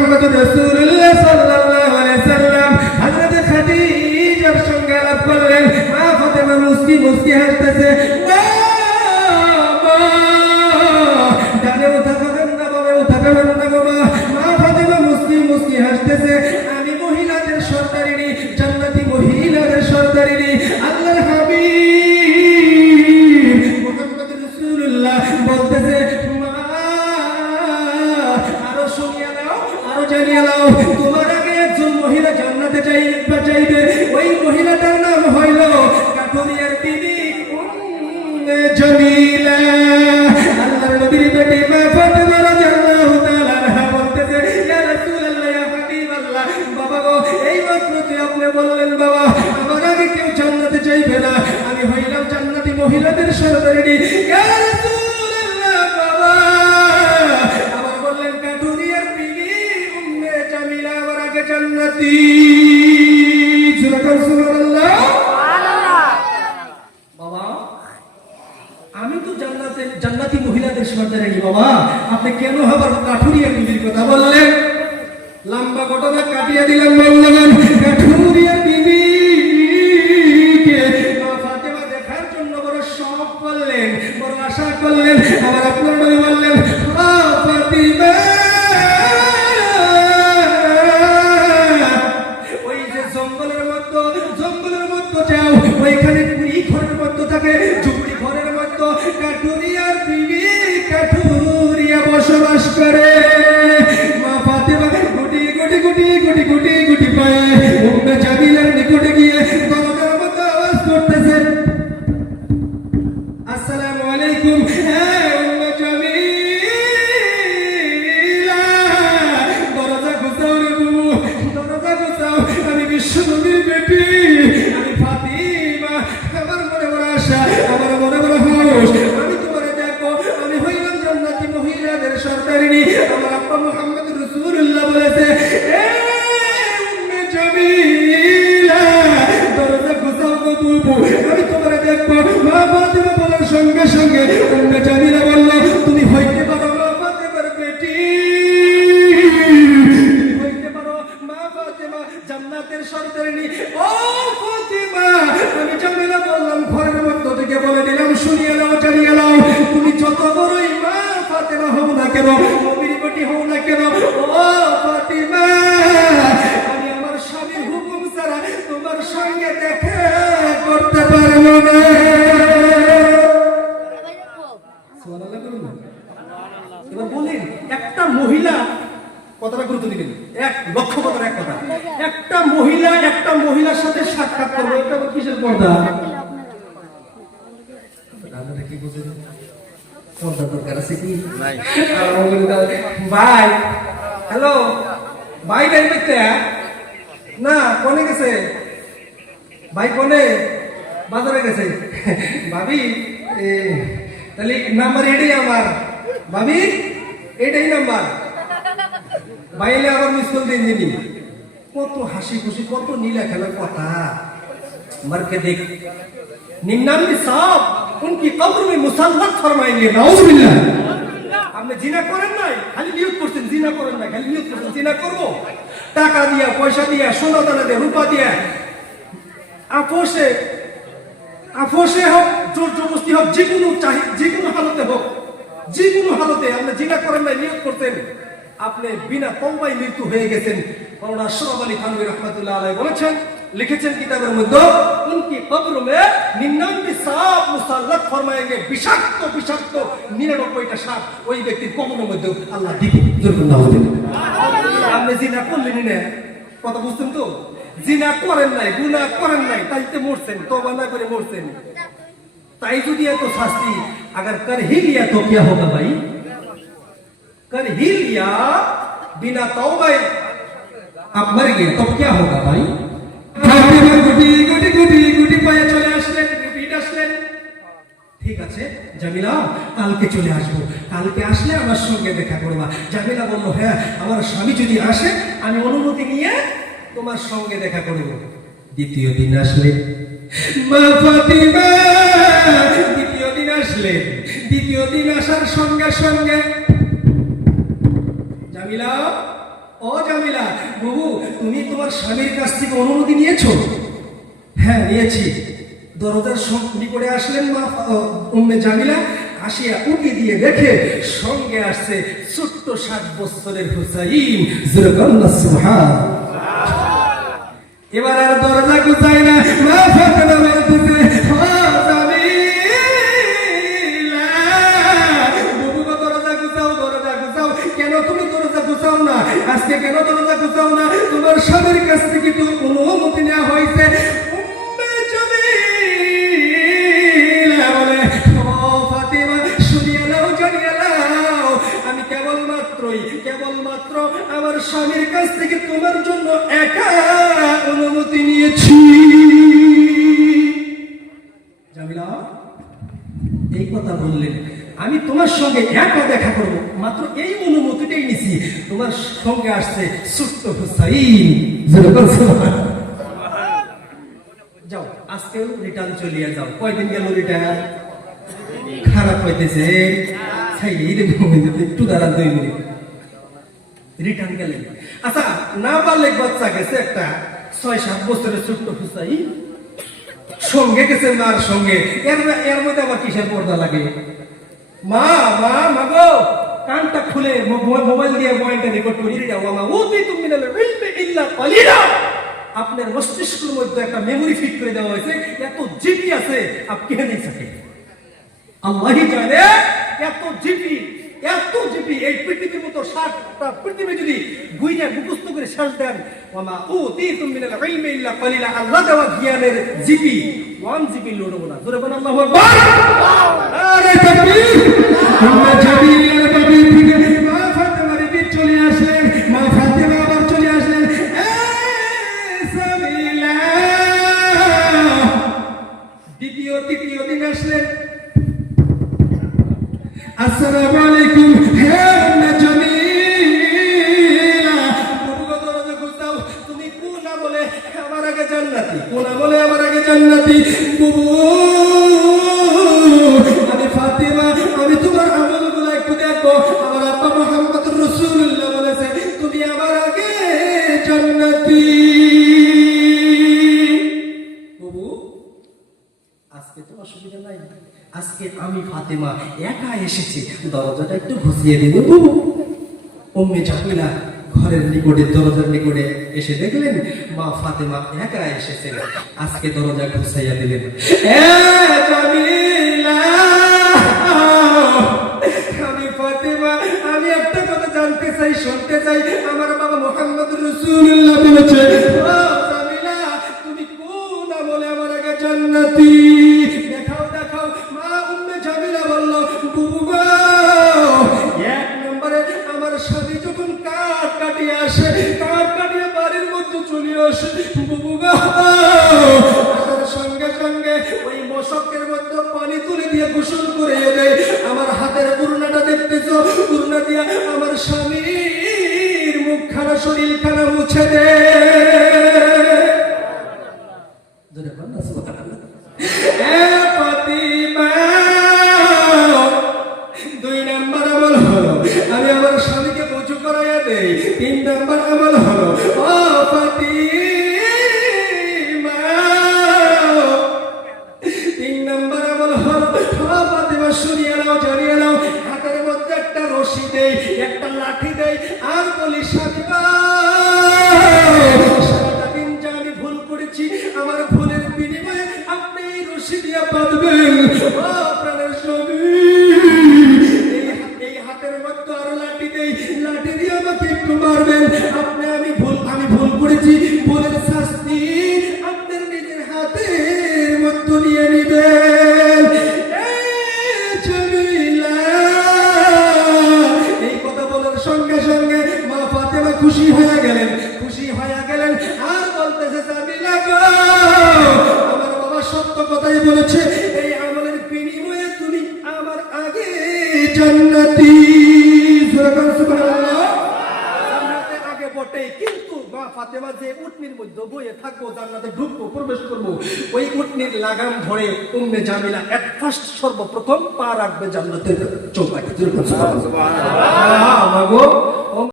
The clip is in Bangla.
মুহাম্মদুর রাসূলুল্লাহ সাল্লাল্লাহু আলাইহি সাল্লাম হযরত খাদিজার সঙ্গে আলাপ করলেন। মা ফাতেমা মুস্কি মুস্কি হাসতেছে, ডানেও তাকাবেন না, বামেও তাকাবেন না বাবা। মা ফাতেমা মুস্কি মুস্কি হাসতেছে, আমি মহিলাদের সর্দারিনী, জান্নাতি মহিলাদের সর্দারিনী আল্লাহর হাবিব মুহাম্মদুর রাসূলুল্লাহ বলতেছে, মা আরো শুনিয়ে নাও, আরো জানিয়ে নাও, তোমার আগে একজন মহিলা জান্নাতে চাইবে। ওই মহিলাটার নাম হইল কাঠুরিয়ার বিবি উম্মে জামিলা। আল্লাহর নবীর বেটি মা ফাতেমা রাদিয়াল্লাহু তাআলা আনহা বলতেছে, ইয়া রাসূলুল্লাহ, ইয়া হাবিবাল্লাহ, বাবা গো, এই মাত্র তুই আপনি বললেন বাবা আমার আগে কেউ জান্নাতে চাইবে না, আমি হইলাম জান্নাতি মহিলাদের সর্দারিনী। ইয়া রাসূলুল্লাহ বাবা, আবার বললেন কাঠুরিয়ার বিবি উম্মে জামিলা আমার আগে জান্নাতি। সুবহানাল্লাহ। বাবা আমি তো জান্নাতি মহিলাদের সর্দারিনী, বাবা আপনি কেন আবার কাঠুরিয়ার বিবির কথা বললেন? লম্বা ঘটনা কাটিয়ে দিলাম বন্ধুগণ। কাঠুরিয়ার বিবিকে মা ফাতেমা দেখার জন্য বড় শখ করলেন, বড় আশা করলেন। আবার আপনার নবী বললেন, ফাতিমা ওই যে জঙ্গলের মধ্যে যাও, ওইখানে কুড়ি ঘরের মধ্যে থাকে, ঝুপড়ি ঘরের মধ্যে কাঠুরিয়ার বিবি কাঠুরিয়া বসবাস করে। মা ফাতেমা গুটি গুটি গুটি গুটি গুটি গুটি পায়ে উম্মে জামিলার নিকটে গিয়ে দরজার মধ্যে আওয়াজ করতেছে, আসসালামু আলাইকুম। হ্যাঁ উম্মে জামিলা, দরজা খুঁচাও রে বাবু, দরজা খুঁচাও, আমি বিশ্বনবীর বেটি, আমি ফাতিমা, আমার মনে বড় আশা, আমার মনে বড় সাহস, আমি তোমারে দেখবো, আমি হইলাম জান্নাতি মহিলাদের সর্দারিনী। আমার আব্বা মুহাম্মদুর রাসূলুল্লাহ বলেছে, এ উম্মে জামিলা, দরজা খুঁচাও গো বাবু, আমি তোমারে দেখবো। মা ফাতিমা বলার সঙ্গে সঙ্গে উম্মে জামিলা বলল, তুমি হইতে পারো মা ফাতেমার বেটি, তুমি হইতে পারো মা ফাতেমা জান্নাতের সর্দারিনী। ও ফাতিমা, আমি জামিলা বললাম ঘরের মধ্যে থেকে বলে দিলাম, শুনিয়ে নাও, জানিয়ে নাও, তুমি যত বড়ই মা ফাতেমা হও না কেন, নবীর বেটি হও না কেন, ও ফাতিমা, আমি আমার স্বামীর হুকুম ছাড়া তোমার সঙ্গে দেখা করতে পারবো না। সুবহানাল্লাহ বলুন। এবার বলেন, একটা মহিলা, কথাটা গুরুত্ব দিবেন, এক লক্ষ্য কথার এক কথা, একটা মহিলার সাথে সাক্ষাৎ করবো, এটা কিসের পর্দা? আপনারা কি বুঝেন? পর্দা দরকার আছে কি? ভাই, হ্যালো ভাই, বের করতে না, কোনে গেছে ভাই? কোনে? বাজারে গেছে। ভাবি তাহলে নাম্বার এটাই আমার, ভাবি এটাই নাম্বার, বাইলে আবার মিস কল দিন দিনি। কত হাসি খুশি, কত নীলা খেলার কথা। मरके देख, 99 साहब उनकी कब्र में मुसल्लत फरमाएंगे, नाउजुबिल्लाह। আপনি জিনা করেন নাই, খালি নিয়ত করছেন, জিনা করেন নাই, খালি নিয়ত করছেন জিনা করব, টাকা দিয়া, পয়সা দিয়া, সোনা দানা দিয়া, রূপা দিয়া, আপোষে হোক, জোর জবরদস্তি হোক, যে কোনো হালতে হোক, যে কোনো হালতে আপনি জিনা করেন নাই, নিয়ত করতেন, আপনি বিনা তওবায় মৃত্যু হয়ে গেছেন। মাওলানা আশরাফ আলী থানভী রাহমাতুল্লাহ আলাইহি বলেছেন, লিখেছেন কিতাবের মধ্যে, উনকি কবর মে 99 সাপ মুসাল্লাত ফরমায়েঙ্গে, বিষাক্ত 99টা সাপ ওই ব্যক্তির কবরের মধ্যে আল্লাহ দিবে। আপনি জিনা করলেন না, কথা বুঝছেন তো? জিনা করেন নাই, গুনাহ করেন নাই, তাইতে মরছেন, তওবা না করে মরছেন। তাই যদি এত শাস্তি अगर कर ही लिया तो क्या होगा भाई? कर ही लिया, बिना तौबा आप मर गए तो क्या होगा भाई? গুটি পায়ে চলে আসলেন, রিপিট আসলেন, ঠিক আছে জামিলা কালকে চলে আসবো, কালকে আসলে আমার সঙ্গে দেখা করবা। জামিলা বলল, হ্যাঁ আমার স্বামী যদি আসে আমি অনুমতি নিয়ে তোমার সঙ্গে দেখা করব। দ্বিতীয় দিন আসলেন মা ফাতিমা, দ্বিতীয় দিন আসলেন। দ্বিতীয় দিন আসার সঙ্গে সঙ্গে জামিলা ও জামিলা, বাবু তুমি তোমার স্বামীর কাছ থেকে অনুমতি নিয়েছো? হ্যাঁ নিয়েছি। দরজার নিকটে আসলেন মা উম্মে জামিলা, আসিয়া উকি দিয়ে দেখে সঙ্গে আসছে ছোট্ট 7 বছরের হুসাইন। এবার আর দরজা গুছাই না, মা ফাতেমা বলতেছে, ও জামিলা, বাবু গো দরজা গুছাও, দরজা গুছাও। কেন তুমি দরজা গুছাও না? আজকে কেন দরজা গুছাও না? তোমার স্বামীর কাছ থেকে তো অনুমতি নেওয়া হয়েছে। উম্মে জামিলা বলে, ও ফাতেমা শুনিয়ে নাও, জানিয়ে নাও, আমি কেবলমাত্র আমার স্বামীর কাছ থেকে তোমার জন্য একা অনুমতি নিয়েছি। জামিলা এই কথা বললেন, আমি তোমার সঙ্গে একা দেখা করব, মাত্র এই অনুমতিটাই নিছি। তোমার সঙ্গে আসছে ছোট্ট হুসাইন। যাও আজকেও রিটার্ন চলিয়ে যাও। কয়দিন গেল রিটার্ন? খারাপ হইতেছে, একটু দাঁড়ান 2 মিনিট। রিটার্ন গেলেন। আচ্ছা না পারলে বাচ্চা গেছে একটা 6-7 বছরের ছোট্ট হুসাইন, সঙ্গে গেছে মার সঙ্গে। এর মধ্যে আবার কিসের পর্দা লাগে? মা মা মাগো, কানটা খুলে মোবাইল দিয়ে পয়েন্টটা রেকর্ড করি। আপনার মস্তিষ্কের মধ্যে একটা মেমোরি ফিট করে দেওয়া হয়েছে, এত জিবি আছে আপনি নেই থাকে। আল্লাহই জানে এত জিবি এই পৃথিবীর মতো 7টা পৃথিবী যদি গুইয়া মুখস্থ করে শেষ দেন, ওমা উতিতুম মিনাল ইলমি ইল্লা কলিলা, আল্লাহ দেওয়া জ্ঞানের জিবি 1 জিবি লোড হবে না। জোরে বলেন আল্লাহু আকবার। আরে তাকবীর। উম্মে জামিলার বাড়ি থেকে মা ফাতেমার দিকে চলে আসলেন। মা ফাতেমা আবার চলে আসলেন। জামিলা তৃতীয় দিন আসলেন। আসসালামু আলাইকুম হে উম্মে জামিলা, বাবু দরজা খুলতাও। তুমি কোনা বলে আমার আগে জান্নাতি, কোনা বলে আমার আগে জান্নাতি। বাবু আমি ফাতেমা, আমি তোমার আমলগুলো একটু দেখো। আমার আব্বা মুহাম্মদুর রাসূলুল্লাহ বলেছে তুমি আমার আগে জান্নাতি। বাবু আজকে তো অসুবিধা নাই, আজকে আমি ফাতেমা একা এসেছি, দরজাটা একটু ঘুষিয়ে দেবে। উম্মে জামিলা ঘরের নিকটে, দরজার নিকটে এসে দেখলেন মা ফাতেমা একা এসেছেন। আজকে দরজা ঘুষাইয়া দিলেন। আমি ফাতেমা, আমি একটা কথা জানতে চাই, শুনতে চাই। আমার বাবা মুহাম্মদুর রাসূলুল্লাহ বলেছে, ও জামিলা তুমি কোন আমলে আমার আগে জান্নাতি? দেখাও। মা উম্মে জামিলা বলল, বুবু গো, 1 নম্বরে আমার স্বামী যখন কাঠ কাটিয়ে আসে, কাঠ কাটিয়ে বাড়ির মধ্যে চলে আসে, বুবু গো, আসার সঙ্গে সঙ্গে ওই মশকের মধ্যে পানি তুলে দিয়ে গোসল করে দেয়। আমার হাতের পুরনাটা দেখতেছো, পুরনা দিয়া আমার স্বামীর মুখখানা শরীরখানা মুছে দেয়। ধরে বল না সুবহানাল্লাহ। আমি আমার স্বামীকে বজু করাইয়া দেই। 3 নম্বর আমল হলো, ও ফাতিমা, 3 নম্বর আমল হলো, ও ফাতিমা শুনিয়ে নাও, জানিয়ে নাও, হাতের মধ্যে একটা রশি দেই, একটা লাঠি দেই, আর বলি স্বামী সারাটা দিন যা আমি ভুল করেছি, আমার ভুলের বিনিময়ে আপনি এই রশি দিয়ে বাঁধবেন। ও প্রাণের স্বামী, লাঠি দিয়ে আমাকে একটু মারবেন। আমি ভুল করেছি, ভুলের শাস্তি আপনার নিজের হাতের মধ্যে নিয়ে নিবেন। এই কথা বলার সঙ্গে সঙ্গে মা ফাতেমা খুশি হয়ে গেলেন। আর বলতেছে, জামিলা গো, আমার বাবা সত্য কথাই বলেছে, এই আমলের বিনিময়ে তুমি আমার আগে জান্নাতি। জান্নাতে আগে বটে, কিন্তু মা ফাতেমা যে উটনির মধ্যে বইয়ে থাকবো, জান্নাতে ঢুকবো, প্রবেশ করবো, ওই উটনির লাগাম ধরে উম্মে জামিলা এট ফার্স্ট সর্বপ্রথম পা রাখবে জান্নাতের চৌপাটে। সুবহানাল্লাহ।